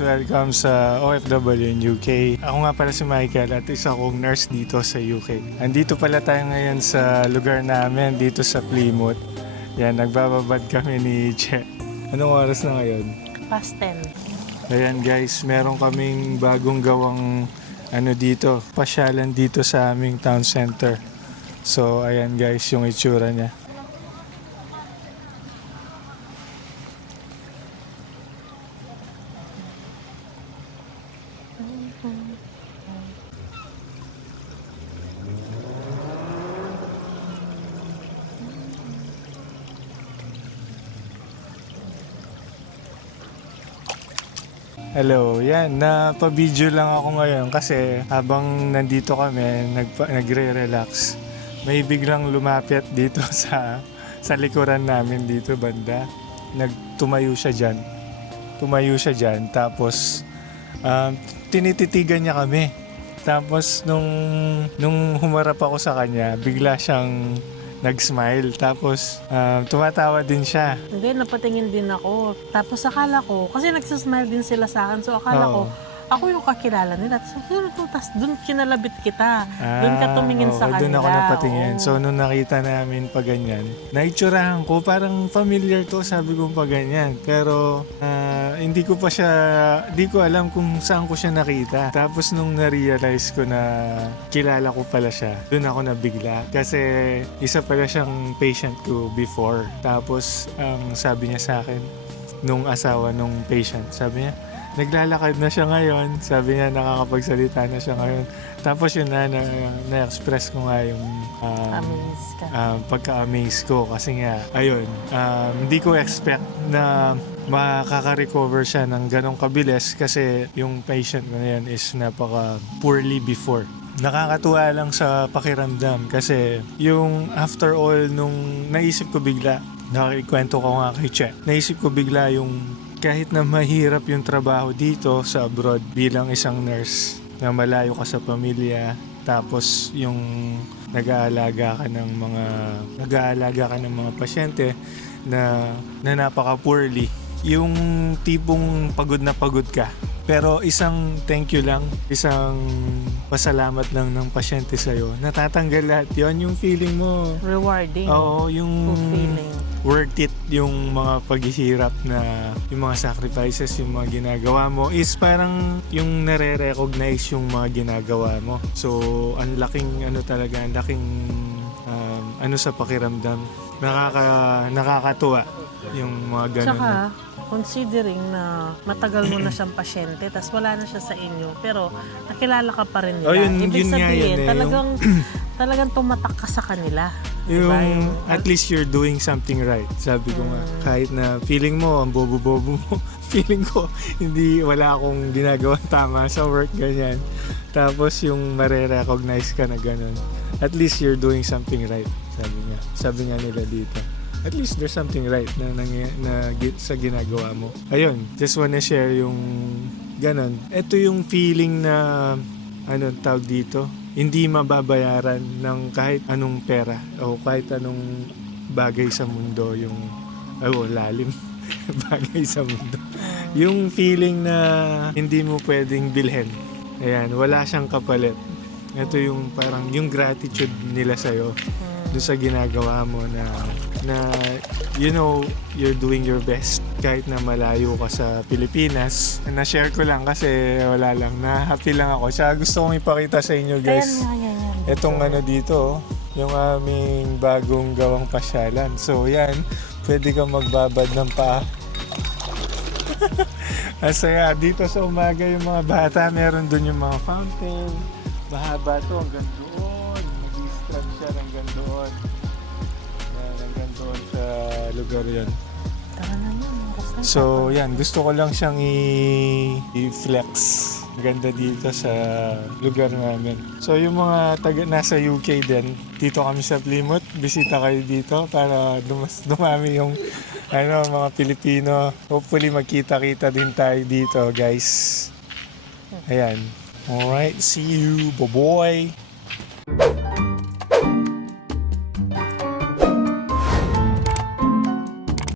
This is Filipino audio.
welcome sa OFW in UK. Ako nga pala si Michael at isa kong nurse dito sa UK. Andito pala tayo ngayon sa lugar namin dito sa Plymouth. Yan, nagbababad kami ni Che. Anong oras na ngayon? Past 10. Ayan guys, meron kaming bagong gawang dito, pasyalan dito sa aming town center. So ayan guys yung itsura niya. Hello, yan, napabideo lang ako ngayon kasi habang nandito kami, nagre-relax. May biglang lumapit dito sa likuran namin dito banda. Tumayo siya dyan, tapos tinititigan niya kami. Tapos nung humarap ako sa kanya, bigla siyang nag-smile. Tapos tumatawa din siya. Hindi, napatingin din ako. Tapos akala ko, kasi nagsasmile din sila sa akin. So akala ko, ako yung kakilala nila. Tapos doon kinalabit kita. Doon ka tumingin sa kanila. Doon ako napatingin. So nung nakita namin pa ganyan, naitsurahan ko, parang familiar to, sabi ko pa ganyan. Pero hindi ko alam kung saan ko siya nakita. Tapos nung na-realize ko na kilala ko pala siya, doon ako nabigla. Kasi isa pala siyang patient ko before. Tapos sabi niya sa akin, nung asawa nung patient, sabi niya, naglalakad na siya ngayon. Sabi niya, nakakapagsalita na siya ngayon. Tapos yun na-express ko nga yung pagka-amaze ko. Kasi nga, ayun, hindi ko expect na makaka-recover siya ng ganong kabilis kasi yung patient ko na yan is napaka-poorly before. Nakakatuwa lang sa pakiramdam kasi yung after all nung naisip ko bigla, nakikwento ko nga kay Che, naisip ko bigla yung kahit na mahirap yung trabaho dito sa abroad bilang isang nurse na malayo ka sa pamilya, tapos yung nag-aalaga ka ng mga pasyente na napaka-poorly, yung tipong pagod na pagod ka. Pero isang thank you lang, isang pasalamat lang ng pasyente sa'yo, natatanggal lahat yon, yung feeling mo. Rewarding. Oo, yung fulfilling. Worth it yung mga paghihirap na yung mga sacrifices, yung mga ginagawa mo is parang yung nare-recognize yung mga ginagawa mo. So, ang laking talaga, ang laking sa pakiramdam. Nakakatuwa yung mga ganun. Tsaka, considering na matagal mo na siyang pasyente, tas wala na siya sa inyo, pero nakilala ka pa rin nila. Ibig sabihin, talagang tumatak ka sa kanila. Yung at least you're doing something right. Sabi ko nga, kahit na feeling mo ang bobo-bobo mo, feeling ko wala akong ginagawang tama sa work, ganyan. Tapos yung mare-recognize ka na ganun, at least you're doing something right, sabi nga nila dito. At least there's something right na sa ginagawa mo. Ayun, just wanna share yung ganun. Ito yung feeling na tawag dito, hindi mababayaran ng kahit anong pera o kahit anong bagay sa mundo, yung lalim bagay sa mundo. Yung feeling na hindi mo pwedeng bilhin. Ayan, wala siyang kapalit. Ito yung parang yung gratitude nila sa'yo doon sa ginagawa mo na you're doing your best kahit na malayo ka sa Pilipinas. Na-share ko lang kasi wala lang, na-happy lang ako. Siya gusto kong ipakita sa inyo guys. Itong dito, yung aming bagong gawang pasyalan. So yan, pwede kang magbabad ng paa. Asaya, dito sa umaga yung mga bata, meron dun yung mga fountain. Mahaba to hanggang doon. Mag-i-stretch siya hanggang doon. Yan, hanggang doon sa lugar yan. So yan, gusto ko lang siyang i-flex. Ganda dito sa lugar namin. So yung mga nasa UK din, dito kami sa Plymouth, bisita kayo dito para dumami yung mga Pilipino. Hopefully magkita-kita din tayo dito, guys. Ayan. Alright, see you. Bye-bye.